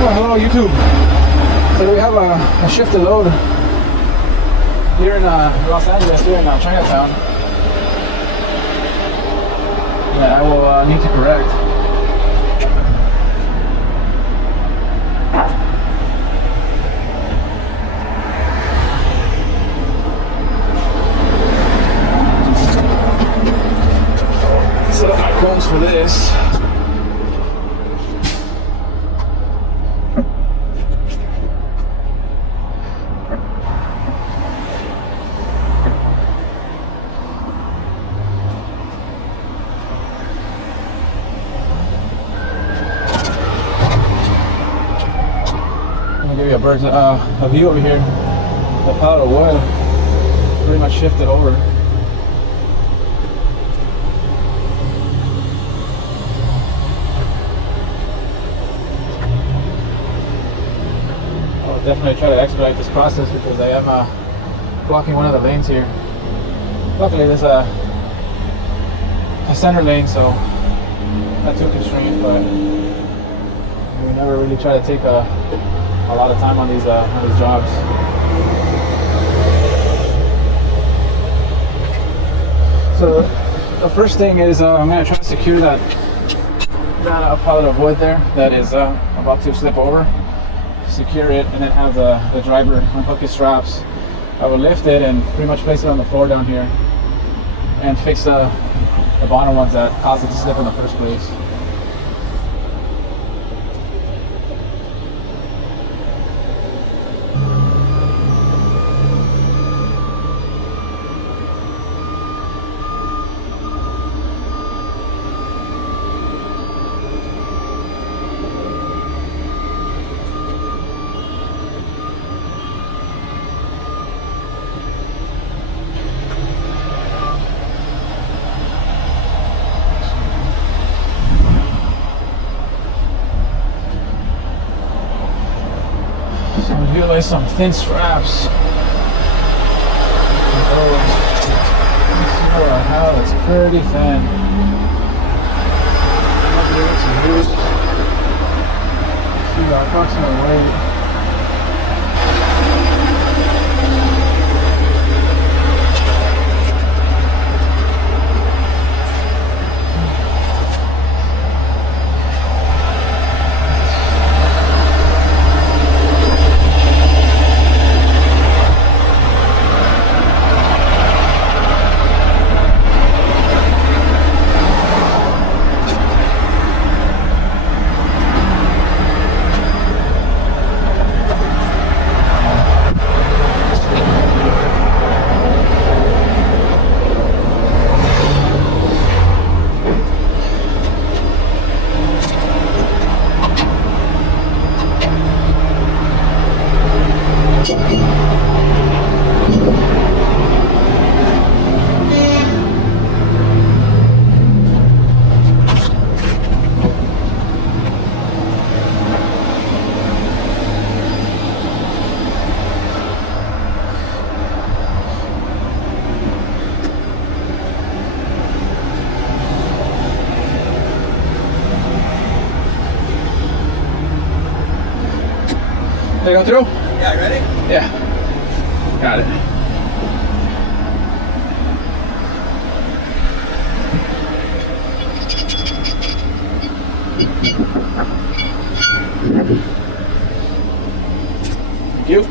Well, hello YouTube. So we have a shifted load here in Los Angeles, here in Chinatown, that I will need to correct. Set up my cones for this. Give you a bird's a view over here. The pallet of wood pretty much shifted over. I'll definitely try to expedite this process because I am blocking one of the lanes here. Luckily there's a center lane, so not too constrained, but we never really try to take a lot of time on these jobs. So the first thing is I'm going to try to secure that pallet of wood there that is about to slip over. Secure it and then have the driver unhook his straps. I will lift it and pretty much place it on the floor down here and fix the bottom ones that caused it to slip in the first place. Utilize some thin straps. How it's pretty thin. I'll give it some use. See the approximate weight. They go through? Yeah, you ready? Yeah. Got it. Thank you.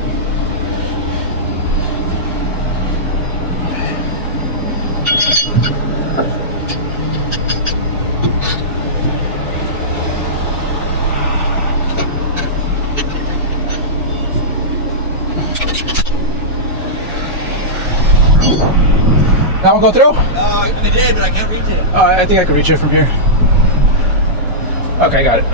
That one go through? It did, but I can't reach it. Oh, I think I can reach it from here. Okay, got it.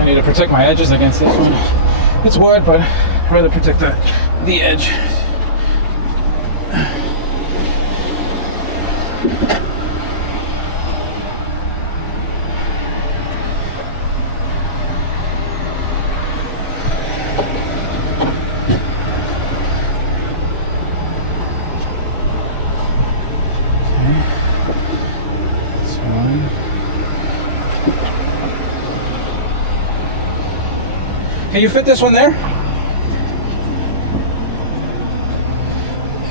I need to protect my edges against this one. It's wood, but I'd rather protect the edge. Can you fit this one there?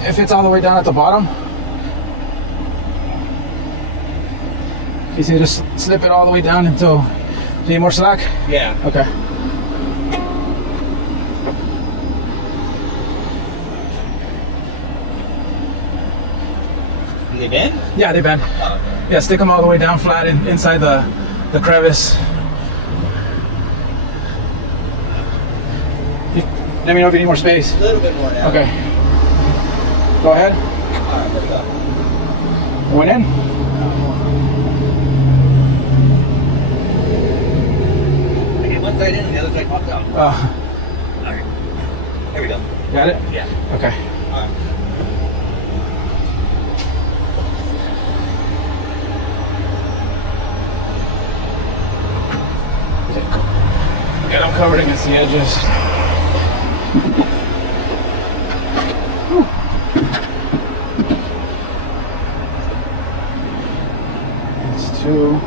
It fits all the way down at the bottom. You see, just slip it all the way down until you need more slack? Yeah. Okay. Do they bend? Yeah, they bend. Oh, okay. Yeah, stick them all the way down flat inside the crevice. Let me know if you need more space. A little bit more now. Okay. Go ahead. Alright, let's go. Went in. I get one side in and the other side pops out. Alright. Here we go. Got it? Yeah. Okay. Alright. Get them covered against the edges. It's 2.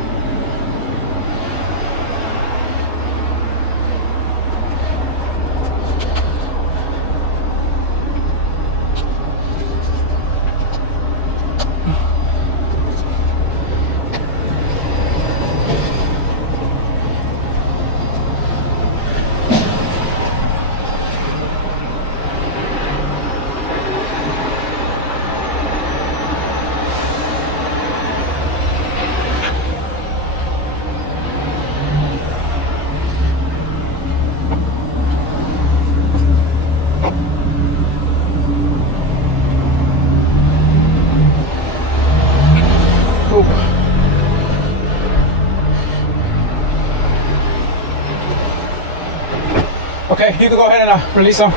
Okay, you can go ahead and release them.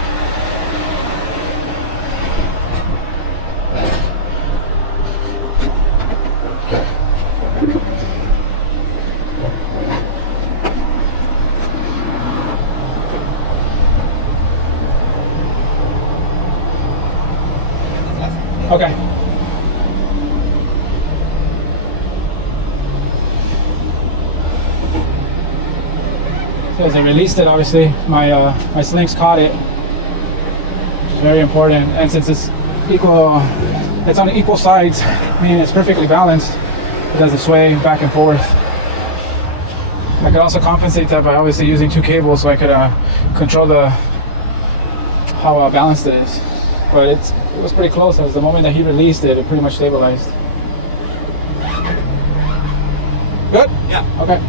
Okay. So as I released it, obviously my my slings caught it, which is very important. And since it's equal, it's on equal sides, meaning it's perfectly balanced. It doesn't sway back and forth. I could also compensate that by obviously using 2 cables, so I could control how balanced it is. But it was pretty close. As the moment that he released it, it pretty much stabilized. Good? Yeah. Okay.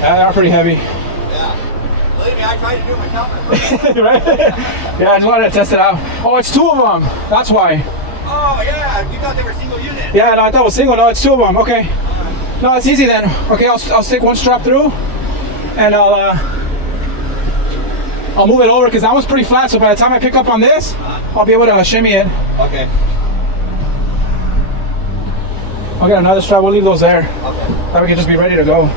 They are pretty heavy. Yeah. Believe me, I tried to do my counter. Right? Yeah, I just wanted to test it out. Oh, it's 2 of them. That's why. Oh, yeah. You thought they were single unit. Yeah, no, I thought it was single. No, it's 2 of them. Okay. No, it's easy then. Okay, I'll stick one strap through, and I'll move it over because that one's pretty flat. So by the time I pick up on this, I'll be able to shimmy it. Okay. I'll get another strap. We'll leave those there. Okay. That we can just be ready to go.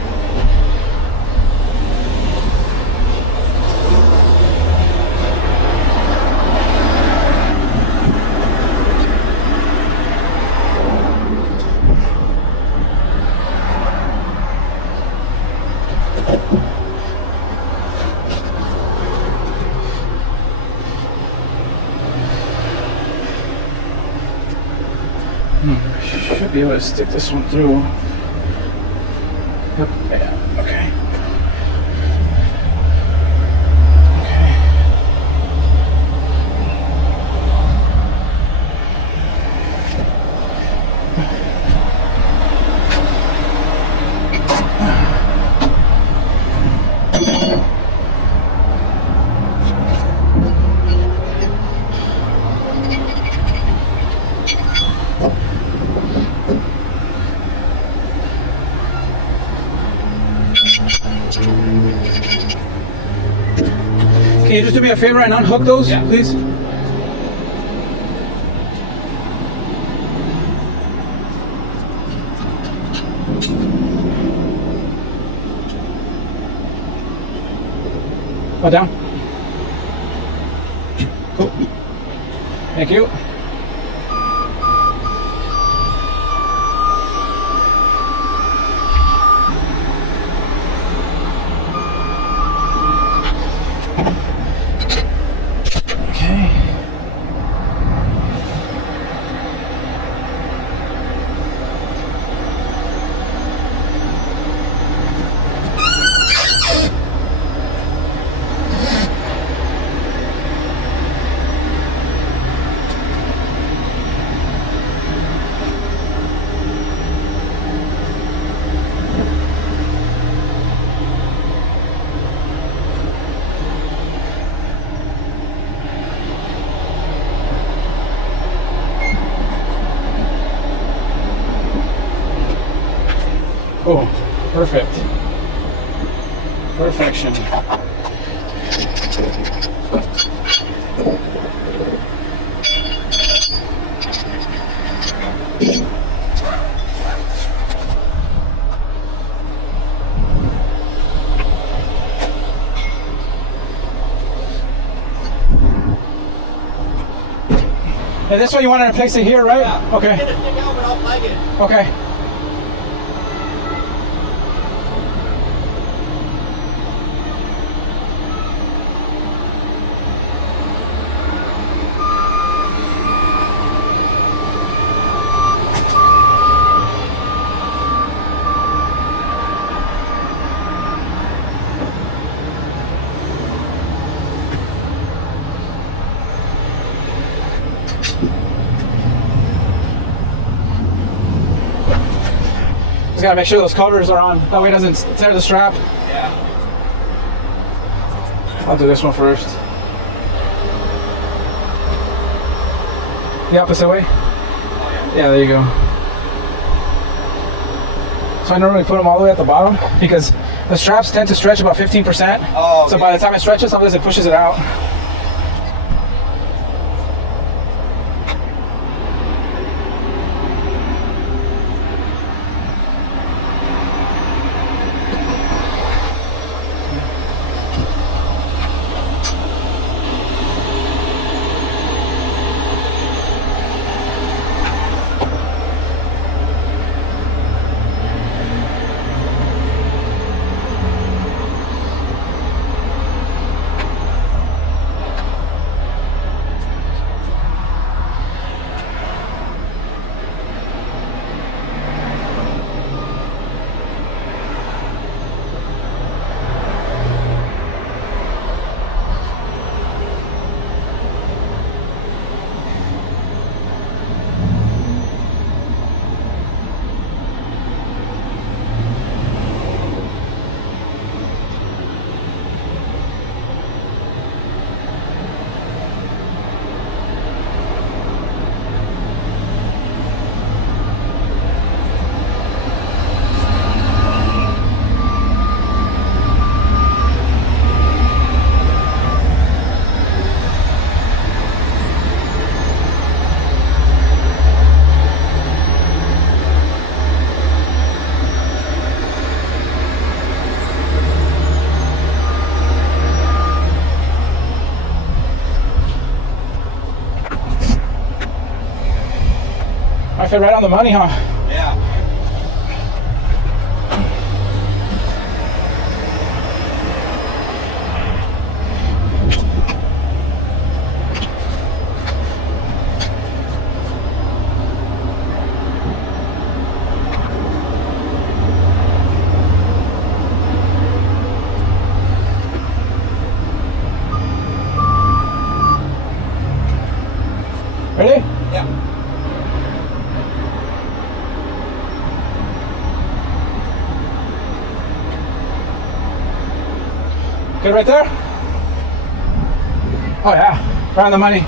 should be able to stick this one through. Yep. Yeah. Okay. Can you just do me a favor and unhook those, please? Oh, down. Cool. Thank you. Oh, perfect. Perfection. And this one you wanted to place it here, right? Yeah. Okay. Get it stick out, but I'll flag it. Okay. Just gotta make sure those covers are on. That way it doesn't tear the strap. Yeah. I'll do this one first. The opposite way? Yeah, there you go. So I normally put them all the way at the bottom because the straps tend to stretch about 15%. Oh, so by the time it stretches, sometimes it pushes it out. I fit right on the money, huh? Yeah. Good right there? Oh yeah, right on the money.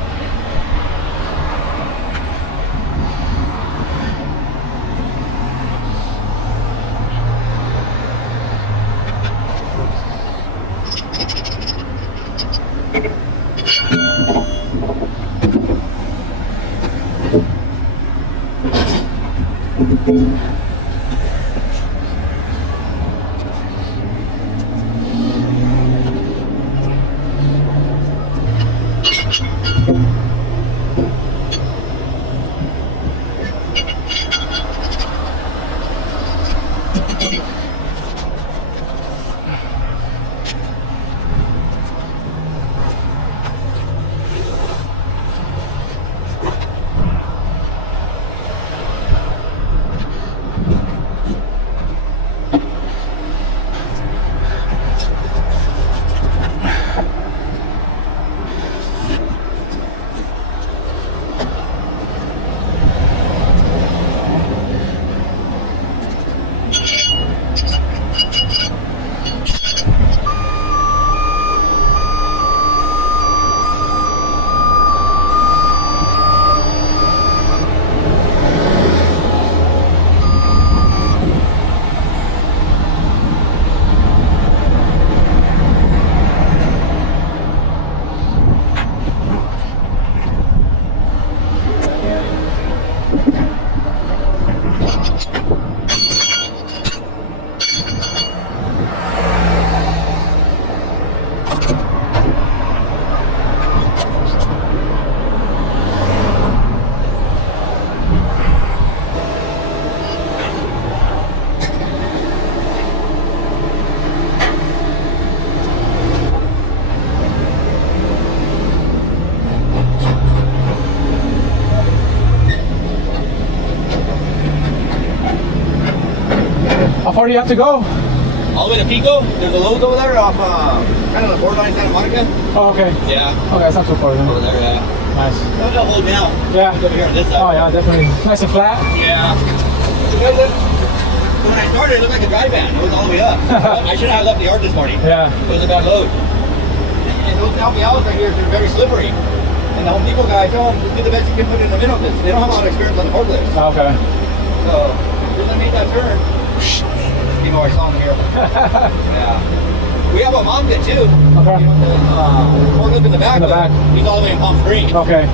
How far do you have to go? All the way to Pico. There's a Lowe's over there off kind of the borderline Santa Monica. Oh, okay. Yeah. Okay, it's not too far then. Over there, yeah. Nice. No, no, hold down. Yeah. It's over here on this side. Oh yeah, definitely. Nice and flat. Yeah. So when I started, it looked like a dry van. It was all the way up. I should have left the yard this morning. Yeah. It was a bad load. And those Alpialas right here, they're very slippery. And the Home Depot guy told him, just do the best you can put in the middle because they don't have a lot of experience on the forklifts. Okay. So, as I made that turn, you know, I saw him here. Yeah. We have a Mazda too. Okay. You know, the forklift in the back. In the back. He's all the way in Palm Springs. Okay.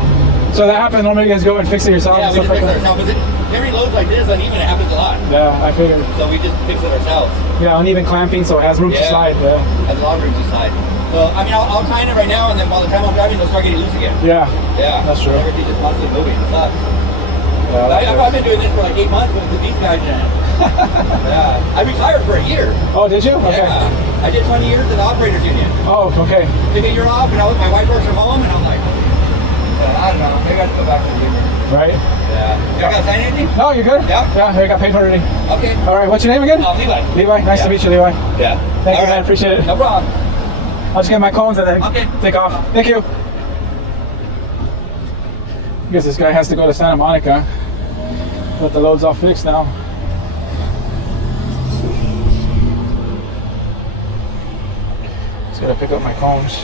So that happens. Normally you guys go and fix it yourself. Yeah, and we stuff just like fix it that. ourselves. Every load like this, uneven, it happens a lot. Yeah, I figured. So we just fix it ourselves. Yeah, uneven clamping, so it has room to slide. Yeah. Has a lot of room to slide. So, I mean, I'll tighten it right now, and then by the time I'm driving, it'll start getting loose again. Yeah. Yeah. That's true. Everything's just constantly moving. It sucks. Yeah, I've been doing this for like 8 months with these guys now. Yeah. I retired for a year. Oh, did you? Okay. Yeah. I did 20 years in the operators union. Oh, okay. Took a year off, and my wife works from home, and I'm like, I don't know, maybe I have to go back to the union. Right? Yeah. You gotta sign anything? No, you're good? Yeah. Yeah, I got paid already. Okay. All right, what's your name again? Levi. Levi, nice to meet you, Levi. Yeah. Thank you, All right. man. Appreciate it. No problem. I'll just get my cones and then Okay. take off. Thank you. I guess this guy has to go to Santa Monica. But the load's all fixed now. Just gotta pick up my cones.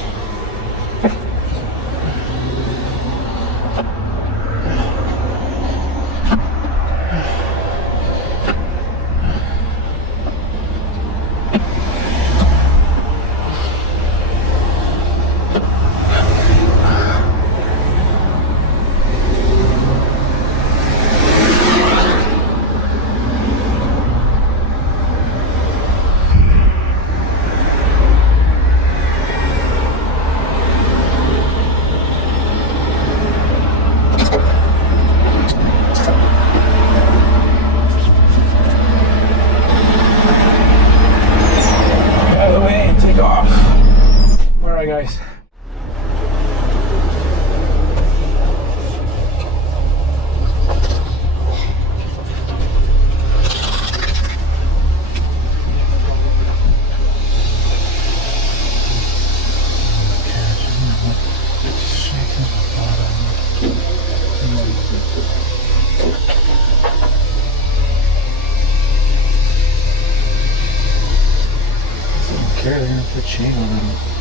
chain already.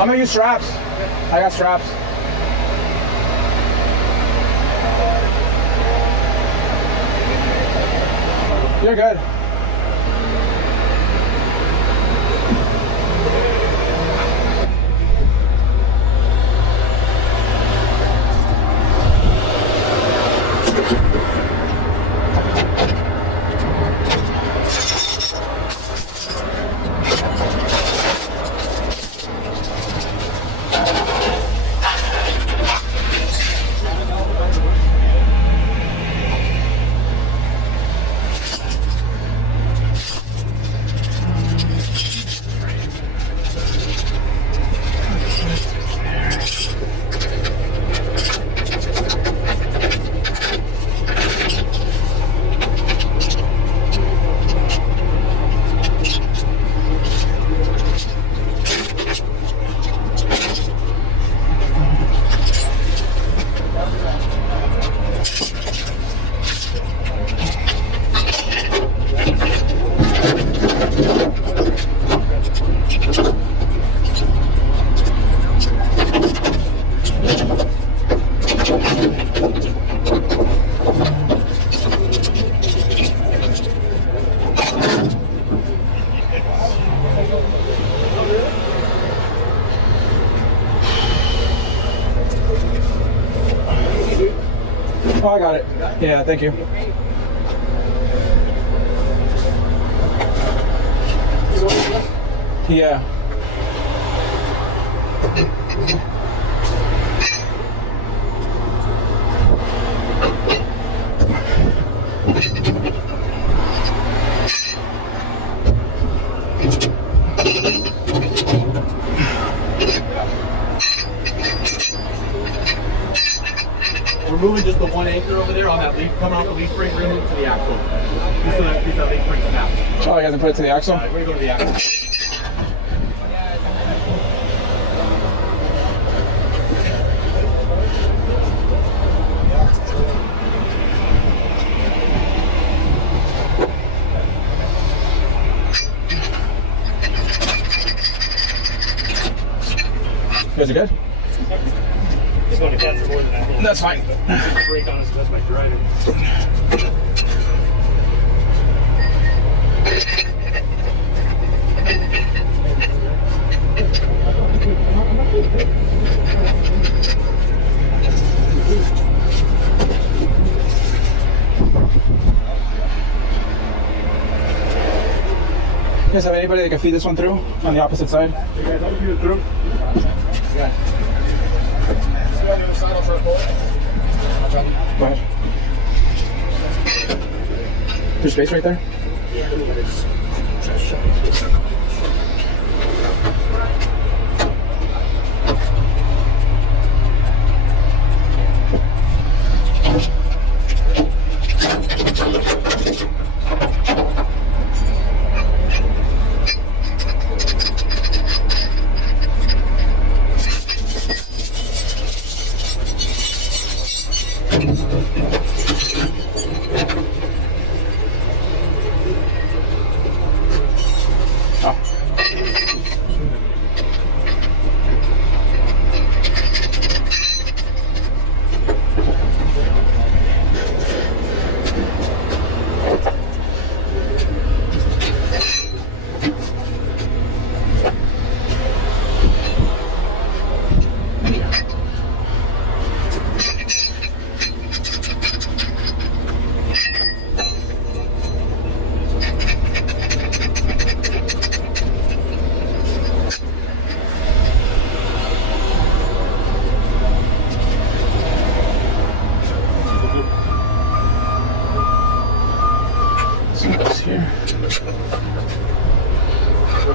I'm gonna use straps. I got straps. You're good. Oh, I got it. Yeah, thank you. Yeah. We're moving just the one anchor over there on that leaf, coming off the leaf spring, bringing it to the axle. Just so that piece of leaf spring snaps. Oh, you guys can put it to the axle? We're gonna go to the axle. You guys are good? Just want to get more than that. That's fine. Brake on us, that's my driver. You guys have anybody that can feed this one through on the opposite side? You guys, I'll feed it through. Yeah. Go ahead. There's space right there?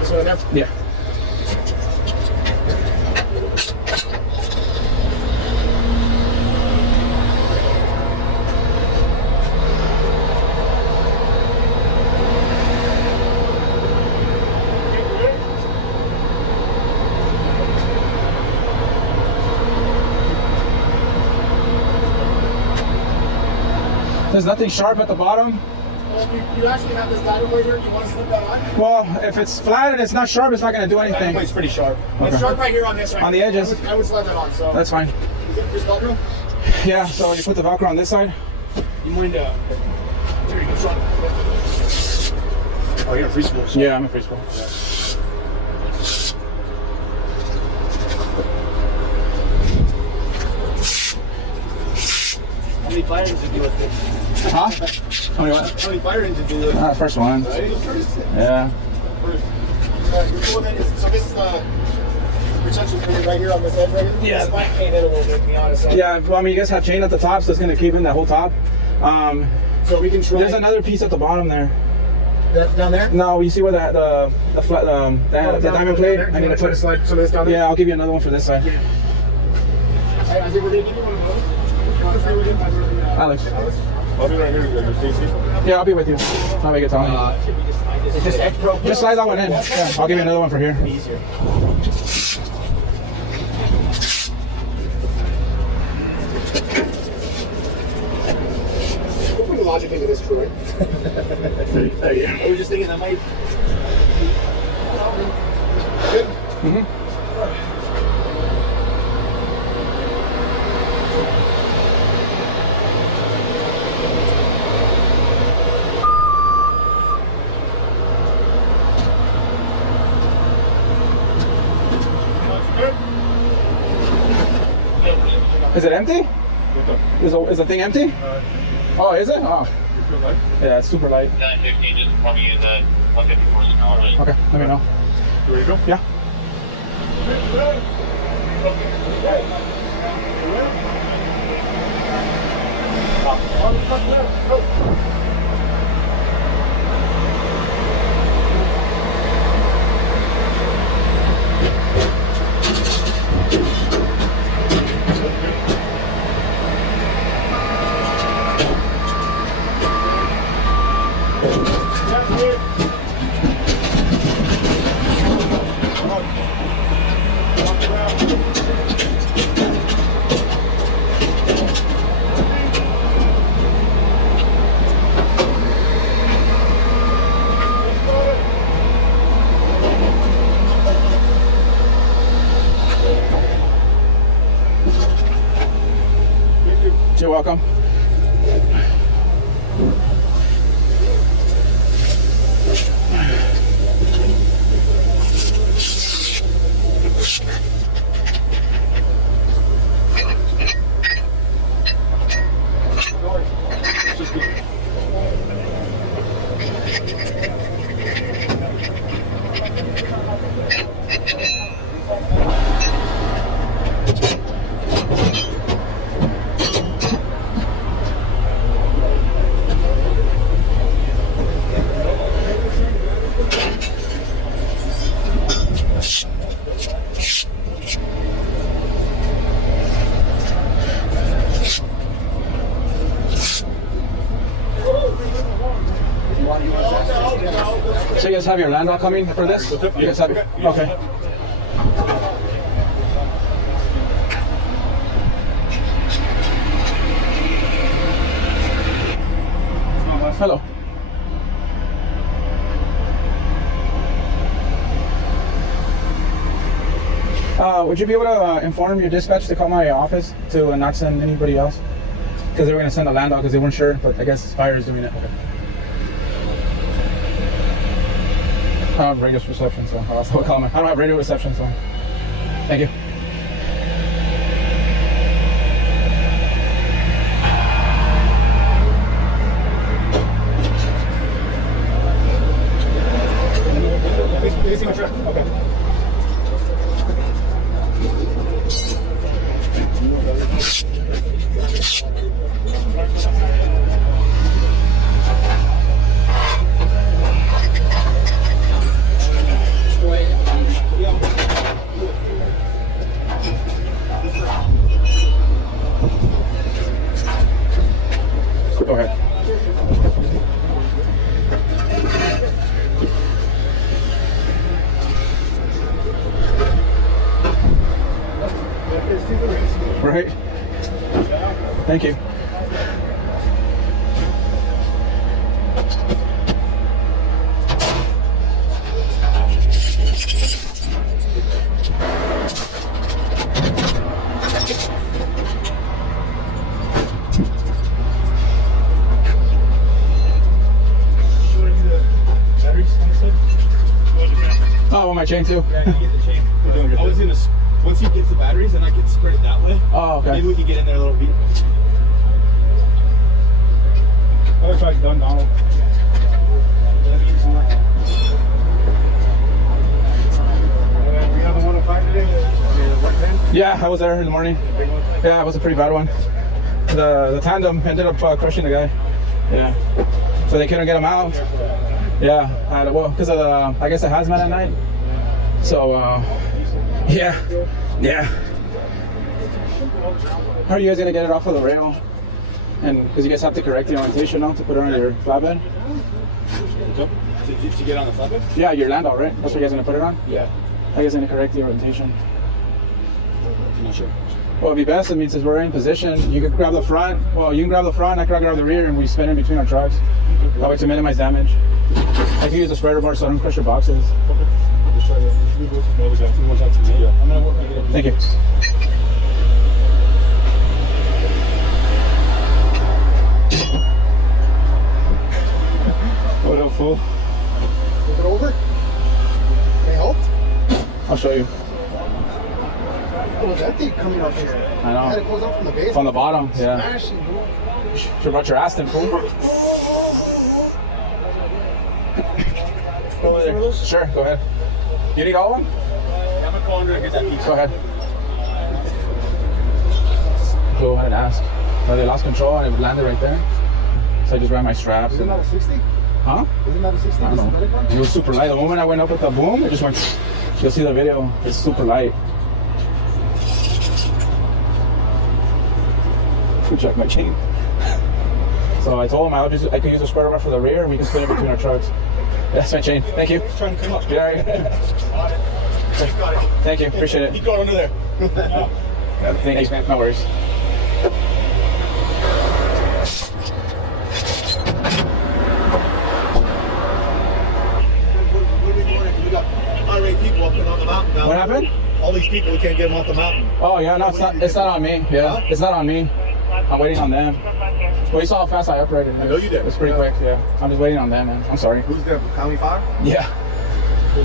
This one in there? Yeah. There's nothing sharp at the bottom. You actually have this diamond plate here. You want to slip that on? Well, if it's flat and it's not sharp, it's not going to do anything. It's pretty sharp. Okay. It's sharp right here on this. Right on the edges. I would slide that on. So that's fine. Is it just Velcro? Yeah. So you put the Velcro on this side. You mind? Here you go, Sean. Oh, you're a free spool. Yeah, I'm a free spool. How many fire engines do you do? Huh? How many what? How many fire engines do you do? First one. Yeah. So this is the retention point right here on this edge right here? Yeah. This might paint it a little bit, to be honest. Yeah, well, I mean, you guys have chain at the top, so it's going to keep in that whole top. So we can try. There's another piece at the bottom there. Down there? No, you see where the flat, the diamond plate? I need to put slide some of this down there? Yeah, I'll give you another one for this side. Yeah. I think we're going to give you one of those. Alex. I'll be right here. Yeah, I'll be with you. I'll make it Tony. It's just X-Pro. Just slide that one in. Yeah, I'll give you another one for here. Easier. We'll put logic into this, Troy. I was just thinking that might. Good? Mm-hmm. Is it empty? Is the thing empty? Oh, is it? Oh. Yeah, it's super light. 915, just inform you that 154 technology. Okay, let me know. Ready to go? Yeah. You're welcome. So you guys have your landau coming for this? You guys have it? Okay. Hello. Would you be able to inform your dispatch to call my office to not send anybody else? Because they were going to send a landau because they weren't sure, but I guess fire is doing it. Okay. I don't have radio reception, so I'll also call me. I don't have radio reception, so thank you. Okay. Thank you. Oh, I want my chain too. Yeah, you get the chain. I was gonna, once he gets the batteries, then I can spread it that way. Oh, okay. Maybe we can get in there a little bit. Other truck's done, Donald. We have the one to find today? The 110? Yeah, I was there in the morning. Yeah, it was a pretty bad one. The tandem ended up crushing the guy. Yeah. So they couldn't get him out. Yeah. Well, because of the, I guess the hazmat at night. So, yeah. How are you guys gonna get it off of the rail? And because you guys have to correct the orientation now to put it on your flatbed. To get on the flatbed? Yeah, your landau, right? That's what you guys gonna put it on? Yeah. How you guys gonna correct the orientation? I'm not sure. Well, it'd be best. It means since we're in position, you can grab the front. Well, you can grab the front, I can grab the rear, and we spin in between our trucks. That way to minimize damage. I can use a spreader bar so I don't crush your boxes. Thank you. What up, fool? Is it over? They helped? I'll show you. Oh, that thing coming up here. I know. You had it close up from the base. From the bottom, yeah. Smashing, bro. Should brought your ass then, fool. Over there. Sure, go ahead. You need all one? I'm gonna call under and get that piece. Go ahead. Go ahead and ask. They lost control and it landed right there. So I just ran my straps. Isn't that a 60? Huh? Isn't that a 60? I don't know. It was super light. The moment I went up with the boom, it just went. You'll see the video. It's super light. Good check my chain. So I told him I could use a spreader bar for the rear and we can spin it between our trucks. That's my chain. Thank you. He's trying to come up. Yeah. Thank you. Appreciate it. Keep going under there. Thanks, man. No worries. You got irate people up and on the mountain now. What happened? All these people, we can't get them off the mountain. Oh yeah, no, it's not on me. Yeah, Huh? it's not on me. I'm waiting on them. Well, you saw how fast I operated. I know you did. It's pretty quick. Yeah, I'm just waiting on them, man. I'm sorry. Who's there? County Fire? Yeah. I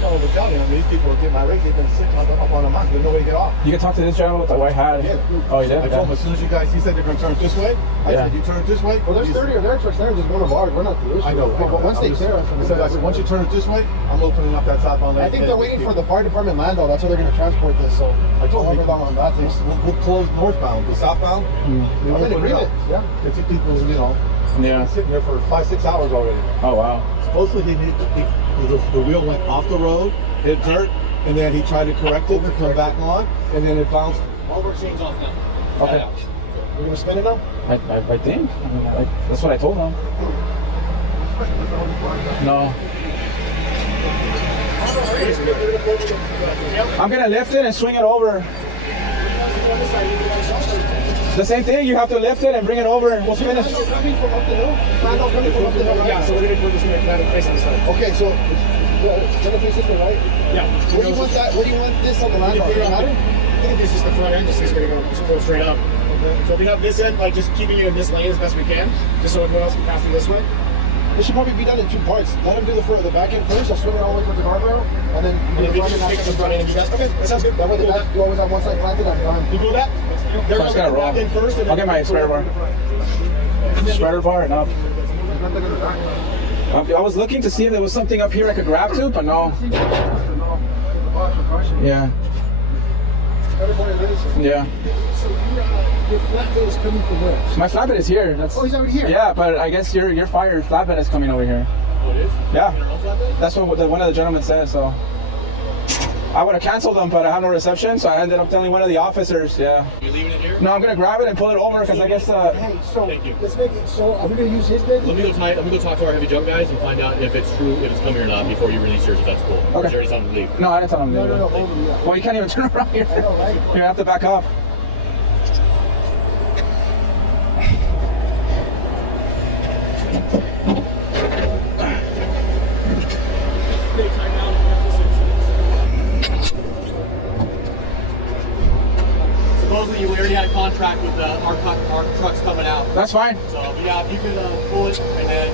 told him to tell me. I mean, these people are getting irate. They've been sitting up on the mountain. There's no way to get off. You can talk to this gentleman with the white hat. Yeah. Oh, you did? I told him as soon as you guys, he said they're going to turn this way. I Yeah. said, you turn it this way. Well, there's 30 of their trucks there, just one of ours. We're not the issue. I know. But once they clear us, I said, once you turn it this way, I'm opening up that southbound lane. I think they're waiting for the fire department landau. That's where they're going to transport this. So I told however him long on that thing. we'll close northbound, the southbound. I'm in agreement. Yeah. The two people, you know, Yeah. sitting there for 5-6 hours already. Oh wow. Supposedly the wheel went off the road, hit dirt, and then he tried to correct it to come back on, and then it bounced. All of our chains off now. Okay. We're going to spin it now? I think. I mean, that's what I told him. No. I'm gonna lift it and swing it over. The same thing. You have to lift it and bring it over. We'll spin it. Coming from up the hill? Landau's coming from up the hill. Yeah, so we're just going to face this way. Okay, so gonna face this way, right? Yeah. Where do you want that? Where do you want this on the landau? Does it matter? I think if this is the front end, just going to go straight up. Okay. So if we have this end, like just keeping it in this lane as best we can, just so everyone else can pass through this way. This should probably be done in 2 parts. Let him do the back end first. I'll swing it all the way to the guardrail, and then And do then the we front just end pick up after the front end and you guys. Okay, that sounds good. That way the Cool. back, you always have one side planted at a time. You cool with that? They're I'm just gonna the roll. back end first. And I'll then get my spreader bar. Spreader bar and up. I was looking to see if there was something up here I could grab to, but no. Yeah. Yeah. So your flatbed is coming from where? My flatbed is here. That's, Oh, he's already here. yeah, but I guess your fire flatbed is coming over here. Oh, it is? Yeah. That's what one of the gentlemen said, so. I would have canceled them, but I have no reception, so I ended up telling one of the officers, yeah. You leaving it here? No, I'm gonna grab it and pull it over, because I guess, Hey, so Thank you. let's make it. So are we gonna use his bed? Let me go talk to our heavy jump guys and find out if it's true, if it's coming or not before you release yours, if that's cool. Okay. Is there something to leave? no, I didn't tell him to No, do no, it. no. Hold him. Yeah. Well, you can't even turn around here. I know, right? You have to back up. contract with our trucks coming out. That's fine. So yeah, if you could pull it, and then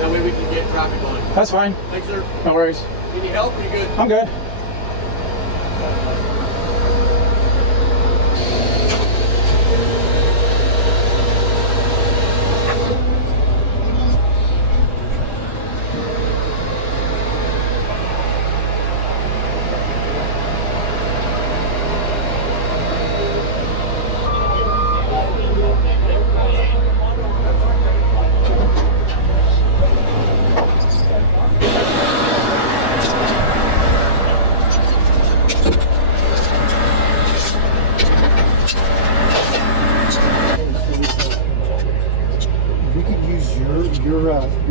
that way we can get traffic going. That's fine. Thanks, sir. No worries. Need any help? Are you good? I'm good. We could use your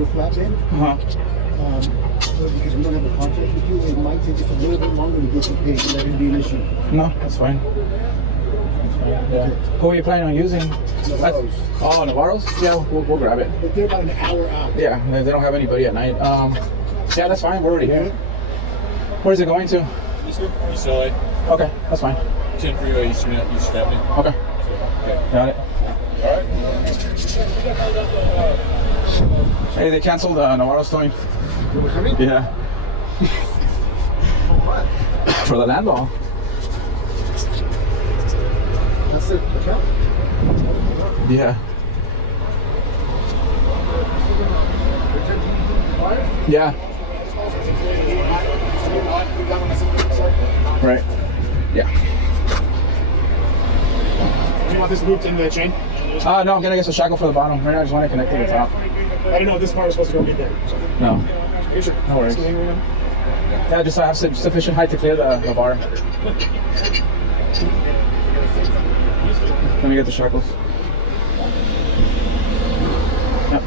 flatbed. Because we don't have a contract with you, it might take us a little bit longer to get you paid. That would be an issue. No, that's fine. Yeah. Who are you planning on using? Navarro's. Oh, Navarro's? Yeah, we'll grab it. But they're about an hour out. Yeah, they don't have anybody at night. Yeah, that's fine. We're already here. Where's it going to? Eastern? East LA. Okay, that's fine. 10 freeway, Eastern Avenue. Okay, Okay. got it. Alright. Hey, they canceled Navarro's towing. We're coming? Yeah. What? For the land law. That's the account. Yeah. Yeah. Right. Yeah. Do you want this looped in the chain? No, I'm gonna get some shackle for the bottom. Right now, I just want to connect to the top. I didn't know if this part was supposed to go in there. No. You sure? No worries. Yeah, just so I have sufficient height to clear the bar. Let me get the shackles. Yep.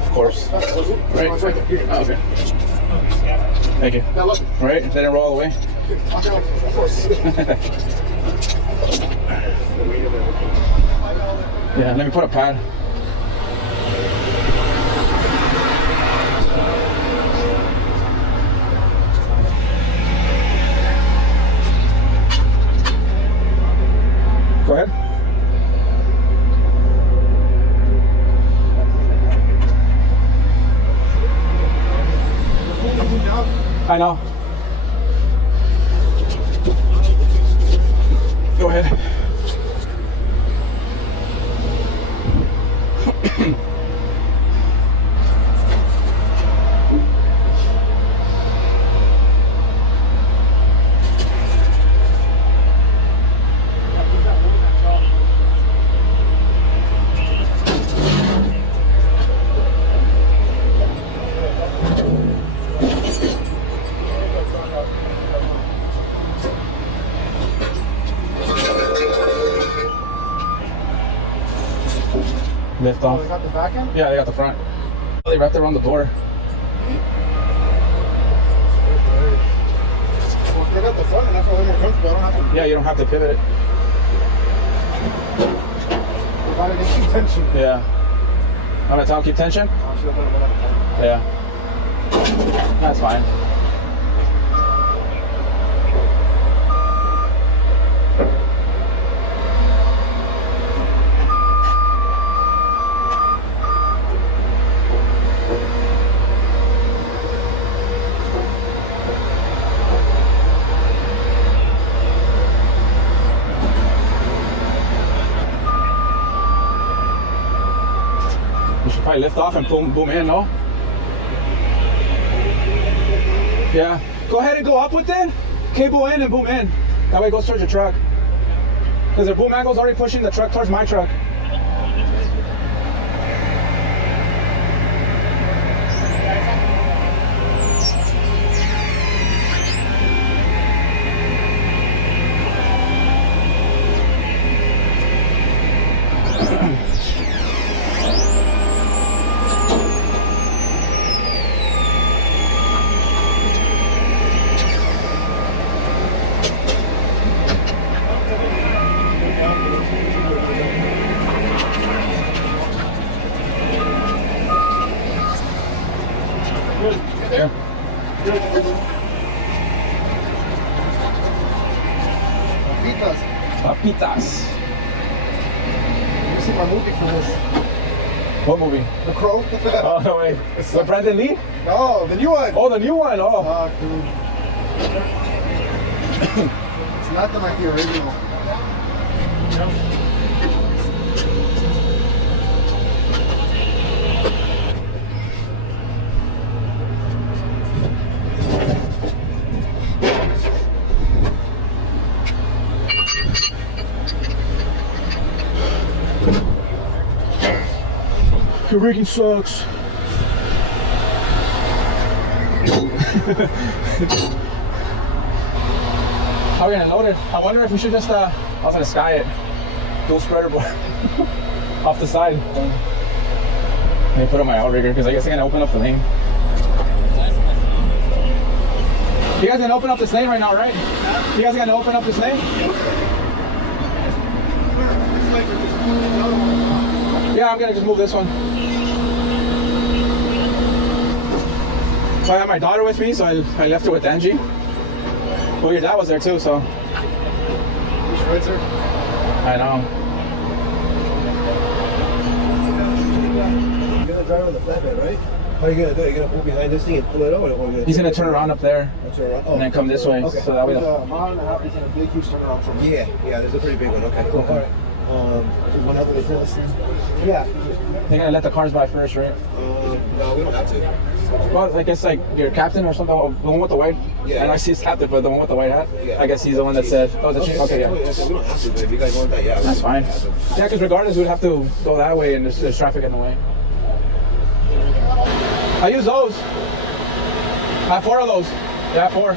Of course. Right. Oh, okay. Thank you. Now look. All right. Let it roll away. Of course. Yeah. Let me put a pad. Go ahead. I know. Go ahead. Lift off. They got the back end? Yeah, they got the front. They wrapped it around the door. Well, if they got the front and I feel a little more comfortable, I don't have to. Yeah, you don't have to pivot it. Gotta get some tension. Yeah. I'm gonna tell them keep tension? Oh, shit, I don't know. Yeah. That's fine. You should probably lift off and boom in, no? Yeah. Go ahead and go up with it. Cable in and boom in. That way it goes towards your truck. Because the boom angle's already pushing the truck towards my truck. see my movie for this. What movie? The Crow. Oh, no way. With Brandon Lee? Oh, the new one. Oh, the new one. Oh. Fuck, dude. It's nothing like the original. Your rigging sucks. How are we gonna load it? I wonder if we should just, I was gonna sky it. Dual spreader board. Off the side. Let me put on my outrigger because I guess I'm gonna open up the lane. You guys gonna open up this lane right now, right? You guys gonna open up this lane? Yeah, I'm gonna just move this one. So I have my daughter with me, so I left her with Angie. Well, your dad was there too, so. Schweitzer. I know. You're gonna drive on the flatbed, right? How are you gonna do it? You're gonna pull behind this thing and pull it over? Or He's gonna turn around up there turn around? and then come this way, Okay. so that way. There's a mile and a half. He's in a big, huge turnaround from Yeah, there's a pretty big one. Okay. All right. Just one other test. Yeah. They're gonna let the cars by first, right? No, we don't have to. Well, I guess like your captain or something, the one with the white. Yeah. I know I see his captain, but the one with the white hat. Yeah. I guess he's the one that said, "Oh, the chain." Okay, yeah. We don't have to, but if you guys want that, yeah. That's fine. Yeah, because regardless, we'd have to go that way, and there's traffic in the way. I use those. I have 4 of those. Yeah, 4.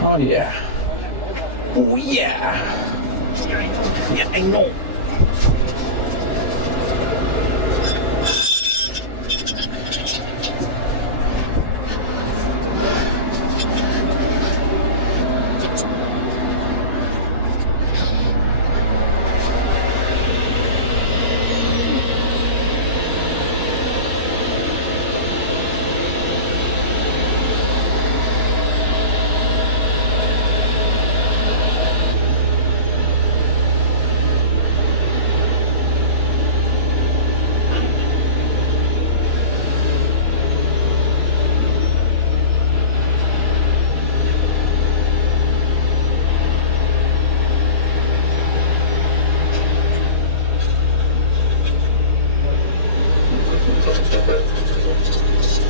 Oh yeah. Oh yeah. Yeah, I know.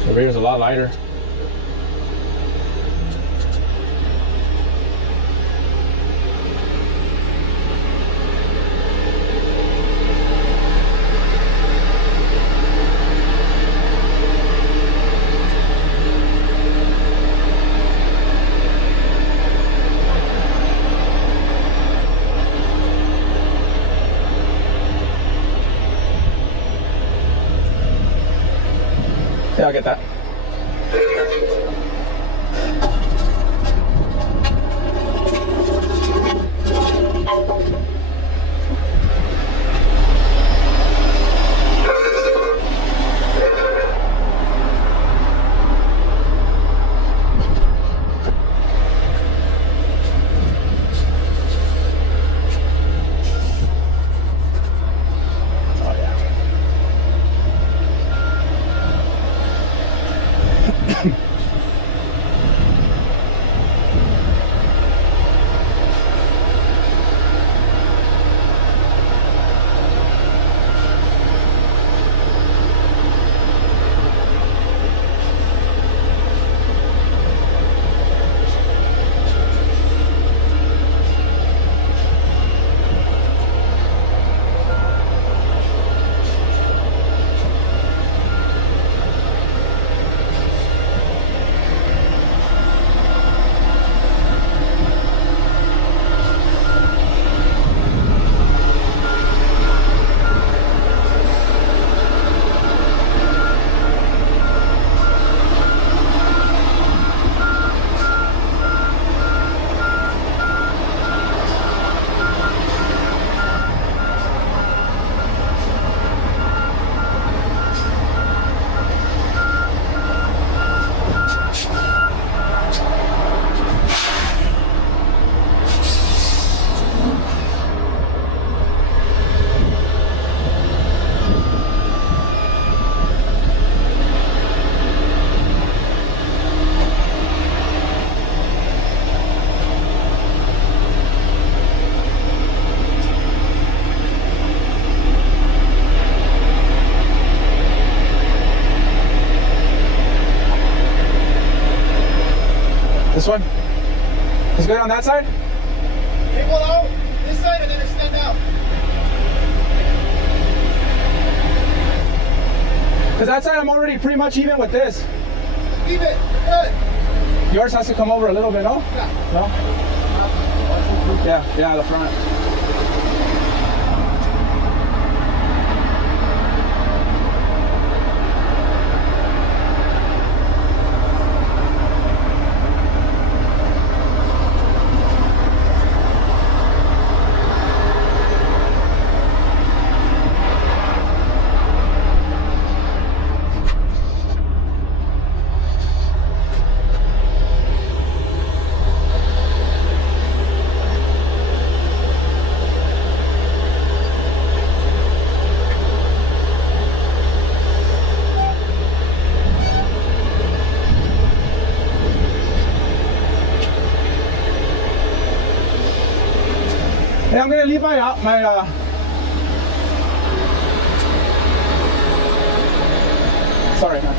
The rear is a lot lighter. Yeah, I'll get that. This one? It's good on that side? Hey, pull out this side and then extend out. Because that side I'm already pretty much even with this. Keep it. You're good. Yours has to come over a little bit, no? Yeah. No? Yeah, the front. Hey, I'm gonna leave my sorry, man.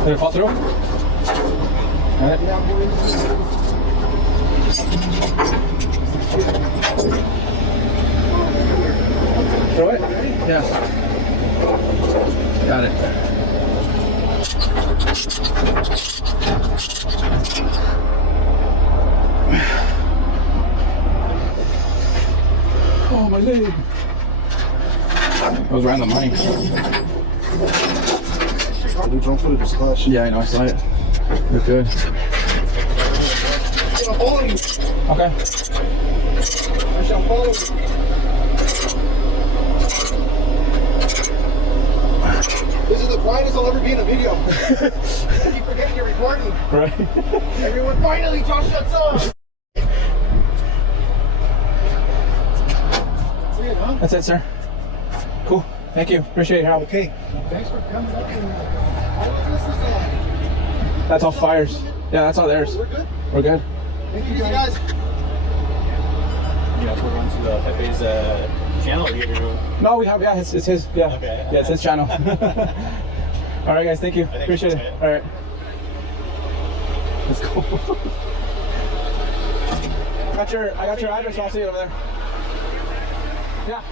Did it fall through? All right. Throw it? Yeah. Got it. Oh, my leg. That was around the money. The new drone footage was clutch. Yeah, I know, I saw it. You're good. I'll follow you. Okay. I shall follow you. This is the quietest I'll ever be in a video. I keep forgetting you're recording. Right. Everyone, finally, Josh shuts off. That's it, huh? That's it, sir. Cool. Thank you. Appreciate your help. Okay. Thanks for coming up. All of this is That's all fires. Yeah, that's all theirs. We're good. We're good. Thank you, guys. You guys work on to Pepe's channel here. No, we have, yeah, it's his. Yeah. Okay. Yeah, it's his channel. All right, guys. Thank you. Appreciate it. All right. Let's go. I got your address. I'll see you over there. Yeah.